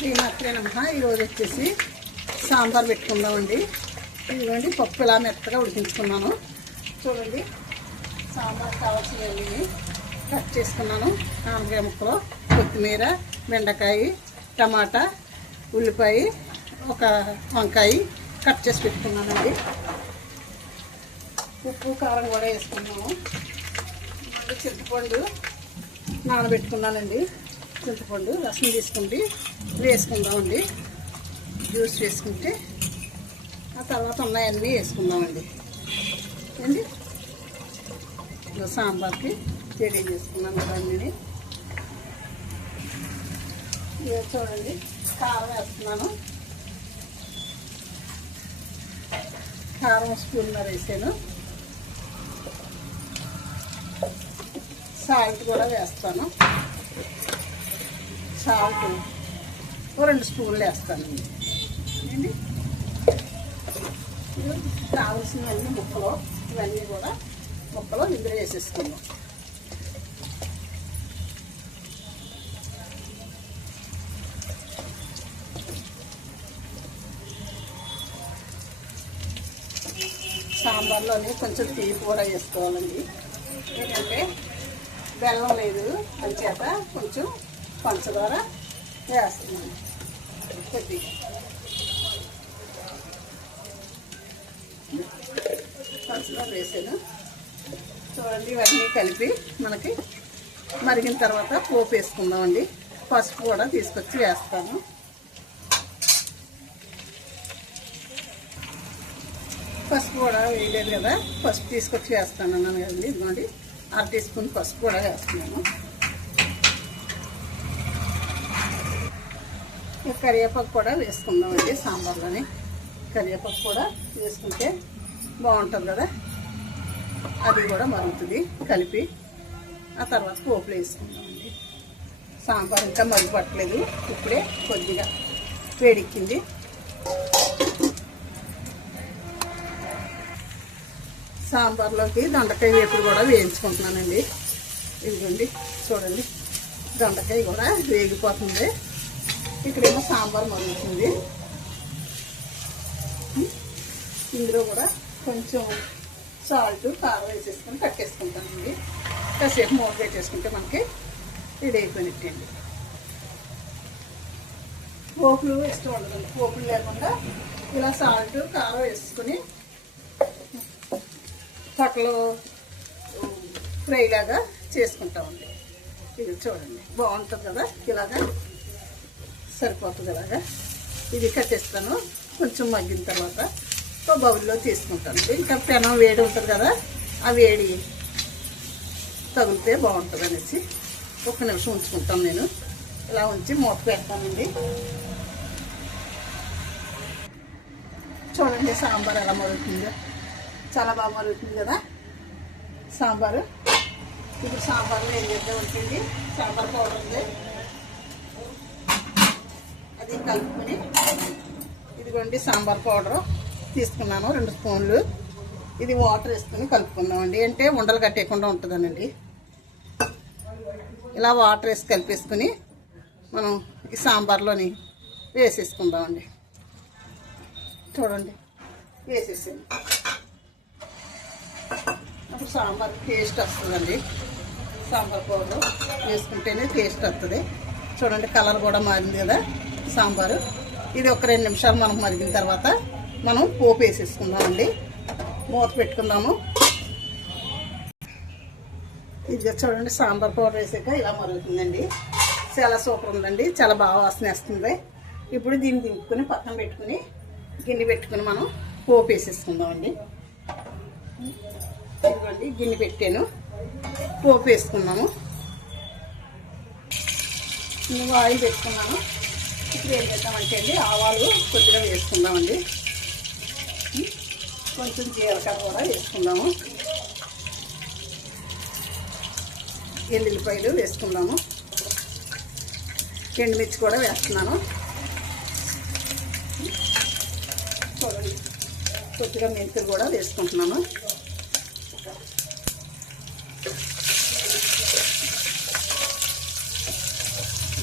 శ్రీమాత్రే నమః. ఈరోజు వచ్చేసి సాంబార్ పెట్టుకుందామండి. ఇదిగోండి పప్పు ఇలా మెత్తగా ఉడికించుకున్నాను. చూడండి సాంబార్ కావాల్సినవి కట్ చేసుకున్నాను. ఆనపకాయ ముక్కలు, కొత్తిమీర, బెండకాయ, టమాటా, ఉల్లిపాయ, ఒక వంకాయ కట్ చేసి పెట్టుకున్నానండి. ఉప్పు కారం కూడా వేసుకున్నాము. చింతపండు నానబెట్టుకున్నానండి. చింతపండు రసం తీసుకుంటే వేసుకుందామండి. జ్యూస్ వేసుకుంటే ఆ తర్వాత ఉన్నాయన్నీ వేసుకుందామండి. ఏంటి సాంబార్కి రెడీ చేసుకున్నాను అన్నీ. చూడండి కారం వేస్తున్నాను. కారం స్పూన్నర వేసాను. సాల్ట్ కూడా వేస్తాను. సాల్ట్ 2 స్పూన్లు వేస్తానండి. ఏంటి కావాల్సినవన్నీ ముక్కలు, ఇవన్నీ కూడా ముక్కలు ఇందులో వేసేసుకుందాం. సాంబార్లోనే కొంచెం తీపి కూడా వేసుకోవాలండి. ఎందుకంటే బెల్లం లేదు అంచేత కొంచెం పంచదార వేస్తున్నాను. కొద్దిగా పంచదార వేసాను. చూడండి ఇవన్నీ కలిపి మనకి మరిగిన తర్వాత పోపు వేసుకుందామండి. పసుపు కూడా తీసుకొచ్చి వేస్తాను. పసుపు కూడా వేయలేదు కదా, పసుపు తీసుకొచ్చి వేస్తాను అన్నాను కదండి. ఇదిగోండి 1/2 టీ స్పూన్ పసుపు కూడా వేస్తున్నాను. కరివేపాకు కూడా వేసుకుందామండి. సాంబార్లోని కరివేపాకు కూడా వేసుకుంటే బాగుంటుంది కదా, అది కూడా మరుగుతుంది కలిపి. ఆ తర్వాత పోపులు వేసుకుందామండి. సాంబార్ ఇంకా మరుగు పట్టలేదు, ఇప్పుడే కొద్దిగా వేడెక్కింది. సాంబార్లోకి దొండకాయ వేపుడు కూడా వేయించుకుంటున్నానండి. ఇదిగోండి చూడండి దొండకాయ కూడా వేగిపోతుంది. ఇక్కడేమో సాంబార్ మరుగుతుంది. ఇందులో కూడా కొంచెం సాల్ట్, కారం వేసేసుకొని కట్టేసుకుంటానండి. కాసేపు మూత పెట్టేసుకుంటే మనకి ఇది అయిపోయినట్టండి. పోపులు ఇష్టం ఉండదండి. పోపులు లేకుండా ఇలా సాల్ట్, కారం వేసుకుని పక్కలో ఫ్రై లాగా చేసుకుంటామండి. ఇది చూడండి బాగుంటుంది కదా, ఇలాగా సరిపోతుంది. ఇలాగా ఇది కట్టేస్తాను. కొంచెం మగ్గిన తర్వాత ఒక బౌల్లో తీసుకుంటాను. ఇంకా పెనం వేడి ఉంటుంది కదా, ఆ వేడి తగిలితే బాగుంటుంది అనేసి 1 నిమిషం ఉంచుకుంటాను. నేను ఇలా ఉంచి మూత పెడతానండి. చూడండి సాంబార్ ఎలా మరుగుతుందో, చాలా బాగా మరుగుతుంది కదా సాంబారు. ఇప్పుడు సాంబార్లో ఏం చేద్దామంటండి, సాంబార్ పౌడర్ ఉంది, అది కలుపుకొని ఇదిగోండి సాంబార్ పౌడరు తీసుకున్నాను 2 స్పూన్లు. ఇది వాటర్ వేసుకొని కలుపుకుందామండి. అంటే ఉండలు కట్టేయకుండా ఉంటుందనండి. ఇలా వాటర్ వేసి కలిపేసుకొని మనం ఈ సాంబార్లోని వేసేసుకుందామండి. చూడండి వేసేసాను. అప్పుడు సాంబార్ టేస్ట్ వస్తుందండి. సాంబార్ పౌడర్ వేసుకుంటేనే టేస్ట్ వస్తుంది. చూడండి కలర్ కూడా మారింది కదా సాంబారు. ఇది ఒక 2 నిమిషాలు మనం మరిగిన తర్వాత మనం పోపు వేసేసుకుందామండి. మూత పెట్టుకుందాము. ఇది చూడండి సాంబార్ పౌడర్ వేసాక ఇలా మరుగుతుందండి. చాలా సూపర్ ఉందండి, చాలా బాగా వాసన వేస్తుంది. ఇప్పుడు దీన్ని దింపుకొని పక్కన పెట్టుకుని గిన్నె పెట్టుకుని మనం పోపు వేసేసుకుందామండి. ఇదిగోండి గిన్నె పెట్టాను, పోపు వేసుకున్నాము. నువ్వు ఆయిల్ పెట్టుకున్నాను. ఇప్పుడు ఏం చేద్దామంటే అండి ఆవాలు కొద్దిగా వేసుకుందామండి. కొంచెం జీలకర్ర కూడా వేసుకుందాము. ఎల్లుల్లిపాయలు వేసుకుందాము. ఎండుమిర్చి కూడా వేస్తున్నాను. చూడండి కొద్దిగా మెంతులు కూడా వేసుకుంటున్నాను.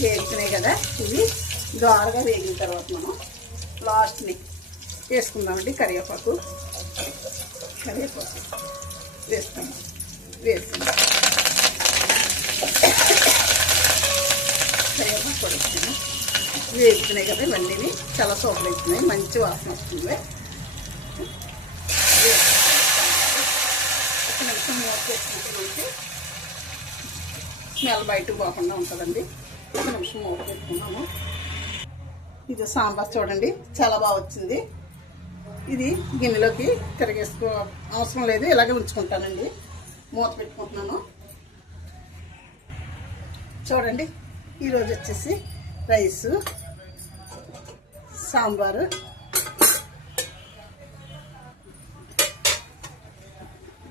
వేగుతున్నాయి కదా ఇవి. గారుగా వేగిన తర్వాత మనం లాస్ట్ని వేసుకుందామండి. కరివేపాకు వేస్తాము. కరివేపాకు కూడా వేస్తాము. వేగుతున్నాయి కదా ఇవన్నీ, చాలా సూపర్ అవుతున్నాయి, మంచి వాసన వస్తుంది. ఒక నిమిషం మూత పెట్టుకుంటే స్మెల్ బయటకు పోకుండా ఉంటుందండి. ఒక నిమిషం మూత పెట్టుకున్నాము. ఇది సాంబార్ చూడండి చాలా బాగా వచ్చింది. ఇది గిన్నెలోకి తిరగేసుకో అవసరం లేదు, ఇలాగే ఉంచుకుంటానండి. మూత పెట్టుకుంటున్నాను. చూడండి ఈరోజు వచ్చేసి రైసు, సాంబారు,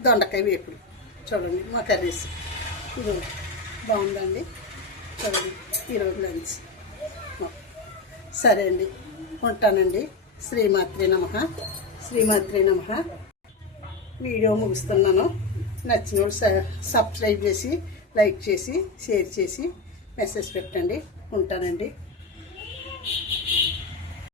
దొండకాయ వేపుడు. చూడండి మా కర్రీస్. ఇది బాగుందండి. చూడండి ఈరోజు లంచ్. సరే అండి, ఉంటానండి. శ్రీమాత్రే నమః. వీడియో ముగిస్తున్నాను. నచ్చిన వాళ్ళు సబ్స్క్రైబ్ చేసి, లైక్ చేసి, షేర్ చేసి, మెసేజ్ పెట్టండి. ఉంటానండి.